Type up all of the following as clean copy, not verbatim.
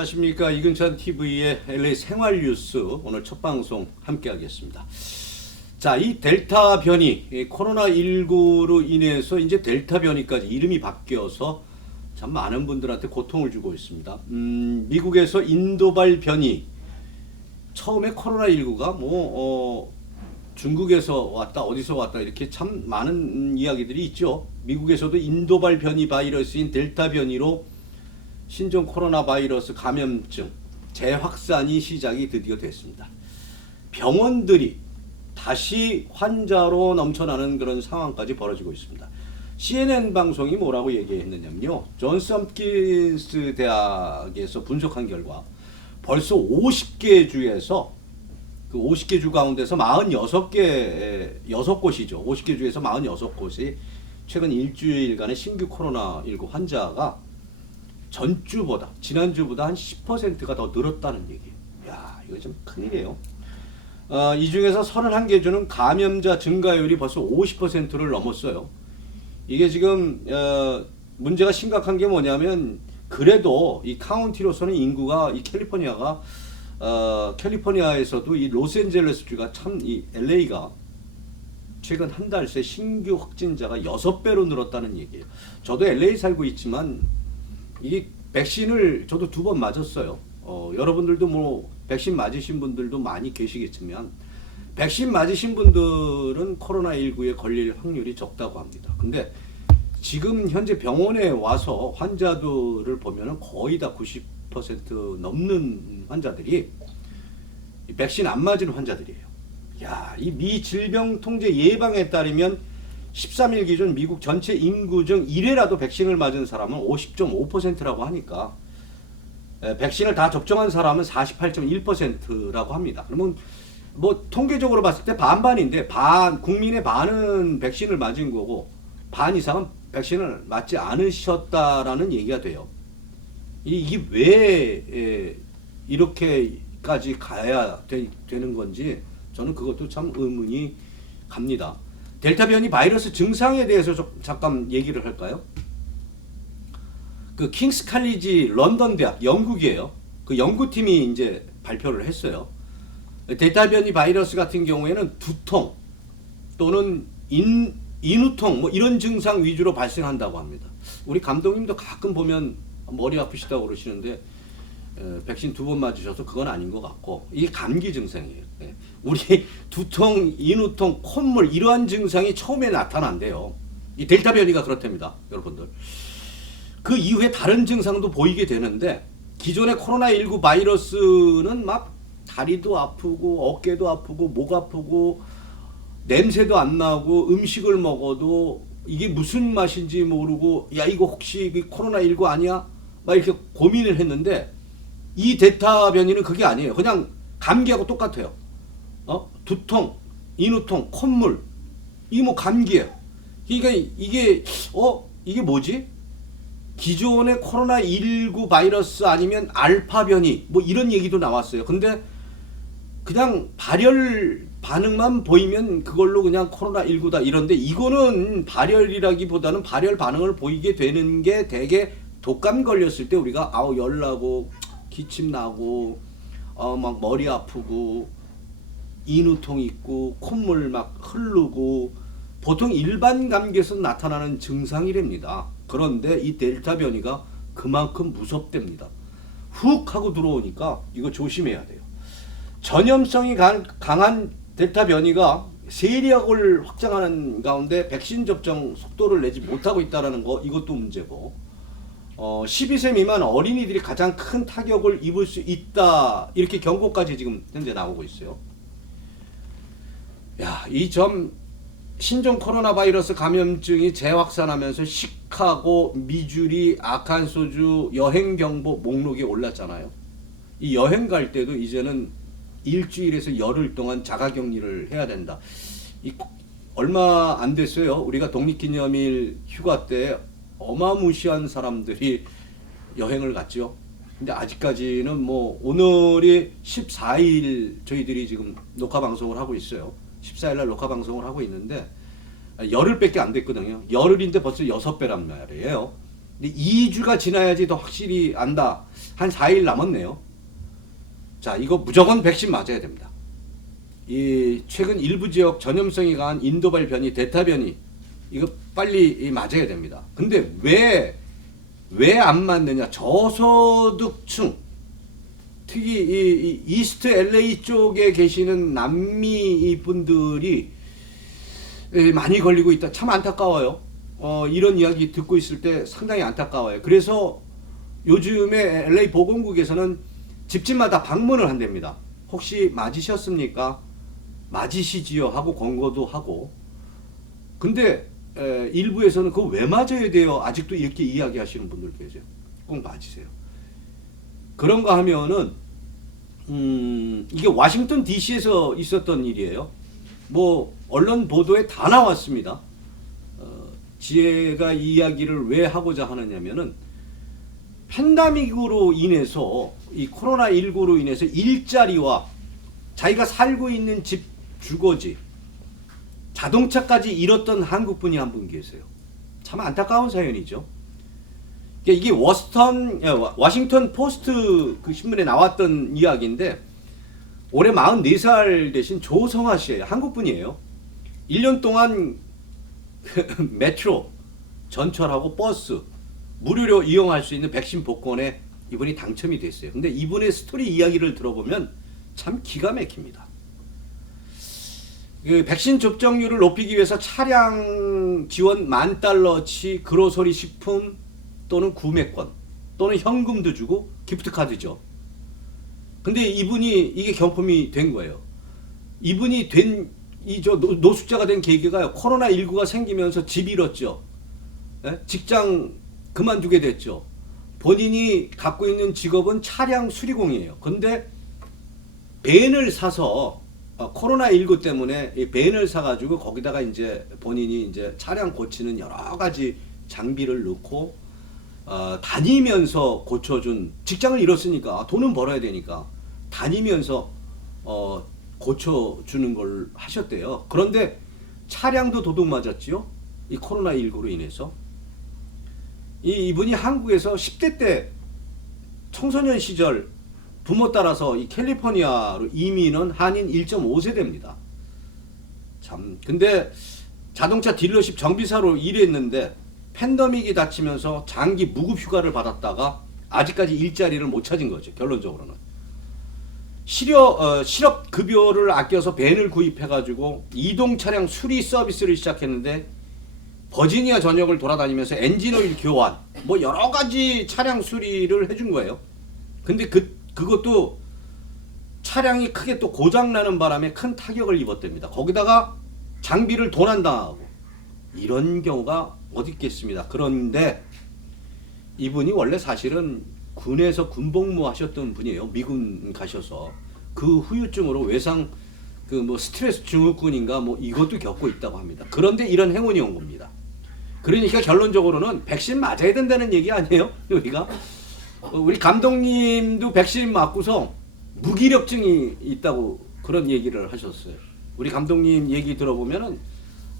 안녕하십니까. 이근찬 TV의 LA 생활 뉴스 오늘 첫 방송 함께 하겠습니다. 자, 이 델타 변이, 코로나19로 인해서 이제 델타 변이까지 이름이 바뀌어서 참 많은 분들한테 고통을 주고 있습니다. 미국에서 인도발 변이, 처음에 코로나19가 중국에서 왔다, 어디서 왔다, 이렇게 참 많은 이야기들이 있죠. 미국에서도 인도발 변이 바이러스인 델타 변이로 신종 코로나 바이러스 감염증 재확산이 시작이 드디어 됐습니다. 병원들이 다시 환자로 넘쳐나는 그런 상황까지 벌어지고 있습니다. CNN 방송이 뭐라고 얘기했느냐면요. 존스 홈킨스 대학에서 분석한 결과 벌써 50개 주에서 그 50개 주 가운데서 6곳이죠. 50개 주에서 46곳이 최근 일주일간의 신규 코로나19 환자가 전주보다, 지난주보다 한 10%가 더 늘었다는 얘기예요. 야, 이거 좀 큰일이에요. 이 중에서 31개 주는 감염자 증가율이 벌써 50%를 넘었어요. 이게 지금 문제가 심각한 게 뭐냐면, 그래도 이 카운티로서는 인구가, 이 캘리포니아에서도 이 로스앤젤레스주가 참 이 LA가 최근 한 달 새 신규 확진자가 6배로 늘었다는 얘기예요. 저도 LA 살고 있지만 이 백신을 저도 2번 맞았어요. 여러분들도 백신 맞으신 분들도 많이 계시겠지만, 백신 맞으신 분들은 코로나19에 걸릴 확률이 적다고 합니다. 근데 지금 현재 병원에 와서 환자들을 보면은 거의 다 90% 넘는 환자들이 백신 안 맞은 환자들이에요. 야, 이 미 질병통제 예방에 따르면 13일 기준 미국 전체 인구 중 1회라도 백신을 맞은 사람은 50.5%라고 하니까, 백신을 다 접종한 사람은 48.1%라고 합니다. 그러면 통계적으로 봤을 때 반반인데, 국민의 반은 백신을 맞은 거고 반 이상은 백신을 맞지 않으셨다라는 얘기가 돼요. 이게 왜 이렇게까지 가야 되는 건지 저는 그것도 참 의문이 갑니다. 델타 변이 바이러스 증상에 대해서 잠깐 얘기를 할까요? 그 킹스 칼리지 런던 대학 영국이에요. 그 연구팀이 이제 발표를 했어요. 델타 변이 바이러스 같은 경우에는 두통 또는 인후통 이런 증상 위주로 발생한다고 합니다. 우리 감독님도 가끔 보면 머리 아프시다고 그러시는데, 백신 2번 맞으셔서 그건 아닌 것 같고, 이게 감기 증상이에요. 우리 두통, 인후통, 콧물 이러한 증상이 처음에 나타난대요. 이 델타 변이가 그렇답니다, 여러분들. 그 이후에 다른 증상도 보이게 되는데, 기존의 코로나19 바이러스는 막 다리도 아프고 어깨도 아프고 목 아프고 냄새도 안 나고 음식을 먹어도 이게 무슨 맛인지 모르고, 야, 이거 혹시 코로나19 아니야? 막 이렇게 고민을 했는데, 이 델타 변이는 그게 아니에요. 그냥 감기하고 똑같아요. 두통, 인후통, 콧물, 이게 감기예요. 그러니까 이게 뭐지? 기존의 코로나19 바이러스 아니면 알파 변이 이런 얘기도 나왔어요. 근데 그냥 발열 반응만 보이면 그걸로 그냥 코로나19다 이런데, 이거는 발열이라기보다는 발열 반응을 보이게 되는 게 대개 독감 걸렸을 때 우리가 열 나고 기침 나고 막 머리 아프고 인후통 있고 콧물 막 흐르고, 보통 일반 감기에서 나타나는 증상이랍니다. 그런데 이 델타 변이가 그만큼 무섭답니다. 훅 하고 들어오니까 이거 조심해야 돼요. 전염성이 강한 델타 변이가 세력을 확장하는 가운데 백신 접종 속도를 내지 못하고 있다는 거, 이것도 문제고, 12세 미만 어린이들이 가장 큰 타격을 입을 수 있다, 이렇게 경고까지 지금 현재 나오고 있어요. 야, 신종 코로나 바이러스 감염증이 재확산하면서 시카고, 미주리, 아칸소주 여행 경보 목록에 올랐잖아요. 이 여행 갈 때도 이제는 일주일에서 열흘 동안 자가격리를 해야 된다. 얼마 안 됐어요. 우리가 독립기념일 휴가 때 어마무시한 사람들이 여행을 갔죠. 근데 아직까지는 오늘이 14일 저희들이 지금 녹화 방송을 하고 있어요. 14일날 녹화 방송을 하고 있는데 열흘밖에 안 됐거든요. 열흘인데 벌써 6배란 말이에요. 근데 2주가 지나야지 더 확실히 안다. 한 4일 남았네요. 자, 이거 무조건 백신 맞아야 됩니다. 이 최근 일부 지역 전염성이 강한 인도발 변이, 델타 변이 이거 빨리 맞아야 됩니다. 근데 왜 안 맞느냐? 저소득층, 특히 이 이스트 LA 쪽에 계시는 남미 분들이 많이 걸리고 있다. 참 안타까워요. 이런 이야기 듣고 있을 때 상당히 안타까워요. 그래서 요즘에 LA 보건국에서는 집집마다 방문을 한답니다. 혹시 맞으셨습니까? 맞으시지요? 하고 권고도 하고. 근데 일부에서는 그거 왜 맞아야 돼요? 아직도 이렇게 이야기하시는 분들 계세요. 꼭 맞으세요. 그런가 하면은 이게 워싱턴 DC에서 있었던 일이에요. 뭐 언론 보도에 다 나왔습니다. 제가 이 이야기를 왜 하고자 하느냐면은 팬데믹으로 인해서 이 코로나19로 인해서 일자리와 자기가 살고 있는 집 주거지 자동차까지 잃었던 한국분이 한 분 계세요. 참 안타까운 사연이죠. 이게 워싱턴 포스트 그 신문에 나왔던 이야기인데 올해 44살 되신 조성아 씨예요. 한국분이에요. 1년 동안 메트로, 전철하고 버스 무료로 이용할 수 있는 백신 복권에 이분이 당첨이 됐어요. 근데 이분의 스토리 이야기를 들어보면 참 기가 막힙니다. 그 백신 접종률을 높이기 위해서 차량 지원 $10,000치 그로서리 식품 또는 구매권 또는 현금도 주고 기프트카드죠. 근데 이분이 이게 경품이 된 거예요. 이분이 노숙자가 된 계기가요. 코로나19가 생기면서 집 잃었죠. 직장 그만두게 됐죠. 본인이 갖고 있는 직업은 차량 수리공이에요. 근데 벤을 사서 코로나19 때문에 이 벤을 사가지고 거기다가 이제 본인이 이제 차량 고치는 여러 가지 장비를 넣고 다니면서 고쳐준, 직장을 잃었으니까 돈은 벌어야 되니까 다니면서 고쳐주는 걸 하셨대요. 그런데 차량도 도둑 맞았지요. 이 코로나19로 인해서. 이분이 한국에서 10대 때 청소년 시절 부모 따라서 이 캘리포니아로 이민은 한인 1.5세대입니다. 참, 근데 자동차 딜러십 정비사로 일했는데 팬데믹이 닥치면서 장기 무급 휴가를 받았다가 아직까지 일자리를 못 찾은 거죠. 결론적으로는. 실업 급여를 아껴서 벤을 구입해가지고 이동 차량 수리 서비스를 시작했는데 버지니아 전역을 돌아다니면서 엔진오일 교환, 뭐 여러 가지 차량 수리를 해준 거예요. 근데 그것도 차량이 크게 또 고장나는 바람에 큰 타격을 입었답니다. 거기다가 장비를 도난당하고 이런 경우가 어디 있겠습니다. 그런데 이분이 원래 사실은 군에서 군복무 하셨던 분이에요. 미군 가셔서 그 후유증으로 외상 그 뭐 스트레스 증후군인가 뭐 이것도 겪고 있다고 합니다. 그런데 이런 행운이 온 겁니다. 그러니까 결론적으로는 백신 맞아야 된다는 얘기 아니에요? 우리가 우리 감독님도 백신 맞고서 무기력증이 있다고 그런 얘기를 하셨어요. 우리 감독님 얘기 들어보면은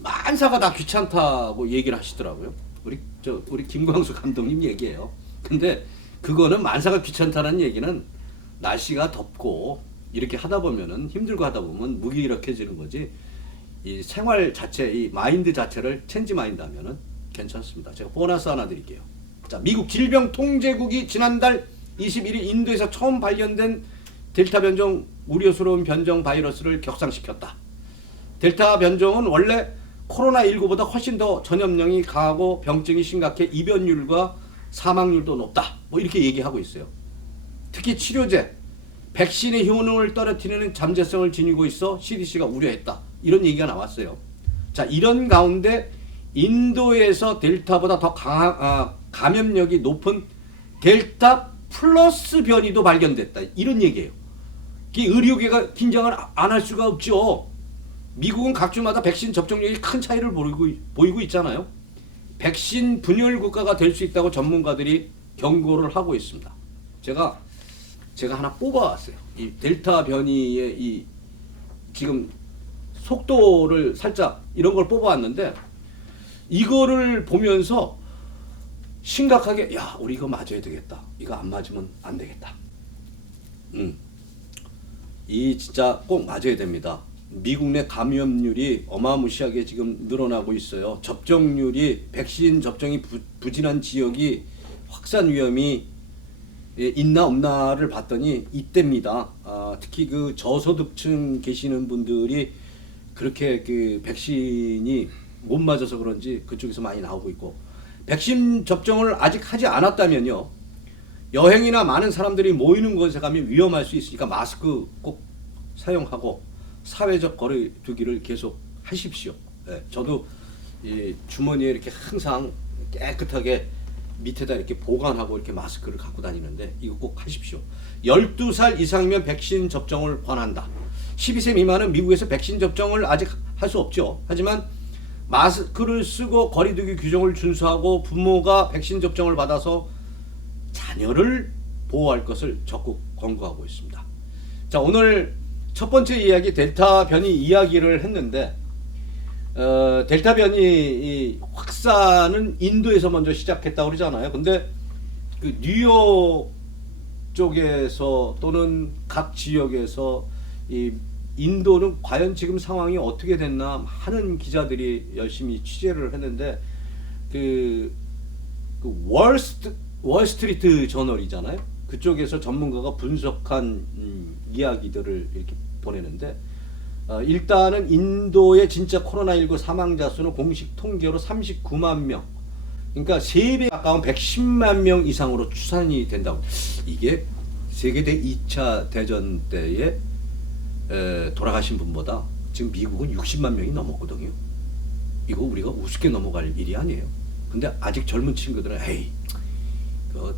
만사가 다 귀찮다고 얘기를 하시더라고요. 우리 김광수 감독님 얘기예요. 근데 그거는 만사가 귀찮다는 얘기는 날씨가 덥고 이렇게 하다 보면은 힘들고 하다 보면 무기력해지는 거지. 이 생활 자체, 이 마인드 자체를 체인지 마인드 하면은 괜찮습니다. 제가 보너스 하나 드릴게요. 자, 미국 질병통제국이 지난달 21일 인도에서 처음 발견된 델타 변종 우려스러운 변종 바이러스를 격상시켰다. 델타 변종은 원래 코로나19보다 훨씬 더 전염력이 강하고 병증이 심각해 입원율과 사망률도 높다. 뭐 이렇게 얘기하고 있어요. 특히 치료제, 백신의 효능을 떨어뜨리는 잠재성을 지니고 있어 CDC가 우려했다. 이런 얘기가 나왔어요. 자, 이런 가운데 인도에서 델타보다 더 감염력이 높은 델타 플러스 변이도 발견됐다. 이런 얘기예요. 의료계가 긴장을 안 할 수가 없죠. 미국은 각 주마다 백신 접종률이 큰 차이를 보이고 있잖아요. 백신 분열 국가가 될 수 있다고 전문가들이 경고를 하고 있습니다. 제가 하나 뽑아왔어요. 이 델타 변이의 이 지금 속도를 살짝 이런 걸 뽑아왔는데 이거를 보면서 심각하게 야 우리 이거 맞아야 되겠다. 이거 안 맞으면 안 되겠다. 이 진짜 꼭 맞아야 됩니다. 미국 내 감염률이 어마무시하게 지금 늘어나고 있어요. 접종률이 백신 접종이 부진한 지역이 확산 위험이 있나 없나를 봤더니 이때입니다. 특히 그 저소득층 계시는 분들이 그렇게 그 백신이 못 맞아서 그런지 그쪽에서 많이 나오고 있고, 백신 접종을 아직 하지 않았다면요, 여행이나 많은 사람들이 모이는 곳에 가면 위험할 수 있으니까 마스크 꼭 사용하고 사회적 거리 두기를 계속 하십시오. 저도 이 주머니에 이렇게 항상 깨끗하게 밑에다 이렇게 보관하고 이렇게 마스크를 갖고 다니는데 이거 꼭 하십시오. 12살 이상이면 백신 접종을 권한다. 12세 미만은 미국에서 백신 접종을 아직 할 수 없죠. 하지만 마스크를 쓰고 거리두기 규정을 준수하고 부모가 백신 접종을 받아서 자녀를 보호할 것을 적극 권고하고 있습니다. 자, 오늘 첫 번째 이야기 델타 변이 이야기를 했는데, 델타 변이 확산은 인도에서 먼저 시작했다고 그러잖아요. 근데 그 뉴욕 쪽에서 또는 각 지역에서 이 인도는 과연 지금 상황이 어떻게 됐나 하는 기자들이 열심히 취재를 했는데, 그 월스트리트 저널이잖아요. 그쪽에서 전문가가 분석한 이야기들을 이렇게 보내는데, 일단은 인도의 진짜 코로나19 사망자 수는 공식 통계로 39만 명, 그러니까 3배 가까운 110만 명 이상으로 추산이 된다고. 이게 세계대 2차 대전 때에 돌아가신 분보다 지금 미국은 60만 명이 넘었거든요. 이거 우리가 우습게 넘어갈 일이 아니에요. 근데 아직 젊은 친구들은 에이 그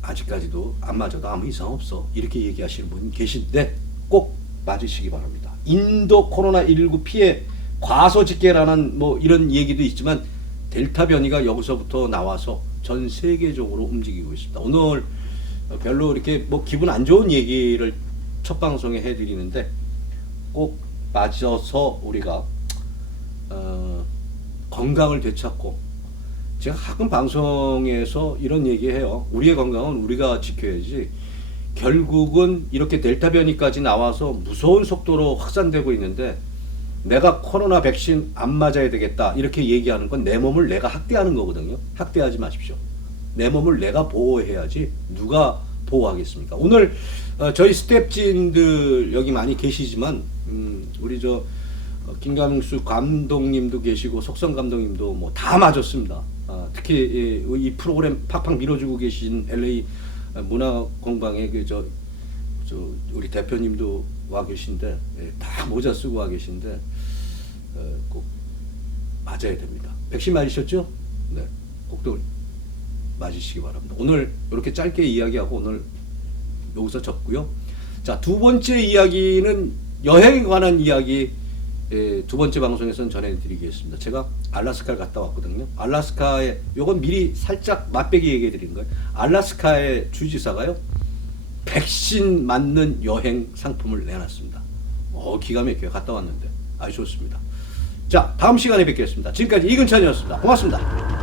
아직까지도 안 맞아도 아무 이상 없어 이렇게 얘기하시는 분 계신데 꼭 맞으시기 바랍니다. 인도 코로나19 피해 과소집계라는 뭐 이런 얘기도 있지만 델타 변이가 여기서부터 나와서 전 세계적으로 움직이고 있습니다. 오늘 별로 이렇게 뭐 기분 안 좋은 얘기를 첫 방송에 해드리는데 꼭 맞아서 우리가 건강을 되찾고, 제가 가끔 방송에서 이런 얘기해요. 우리의 건강은 우리가 지켜야지. 결국은 이렇게 델타 변이까지 나와서 무서운 속도로 확산되고 있는데 내가 코로나 백신 안 맞아야 되겠다 이렇게 얘기하는 건 내 몸을 내가 학대하는 거거든요. 학대하지 마십시오. 내 몸을 내가 보호해야지 누가 보호하겠습니까? 오늘 저희 스태프진들 여기 많이 계시지만 우리 저 김강수 감독님도 계시고 속성 감독님도 뭐 다 맞았습니다. 특히 이 프로그램 팍팍 밀어주고 계신 LA 문화공방의 저 우리 대표님도 와 계신데 다 모자 쓰고 와 계신데 꼭 맞아야 됩니다. 백신 맞으셨죠? 네, 꼭도 맞으시기 바랍니다. 오늘 이렇게 짧게 이야기하고 오늘 여기서 접고요. 자, 두 번째 이야기는 여행에 관한 이야기 두 번째 방송에서는 전해드리겠습니다. 제가 알래스카를 갔다 왔거든요. 알래스카에 요건 미리 살짝 맛배기 얘기해 드린 거예요. 알래스카의 주지사가요 백신 맞는 여행 상품을 내놨습니다. 기가 막혀요. 갔다 왔는데 아주 좋습니다. 자, 다음 시간에 뵙겠습니다. 지금까지 이근찬이었습니다. 고맙습니다.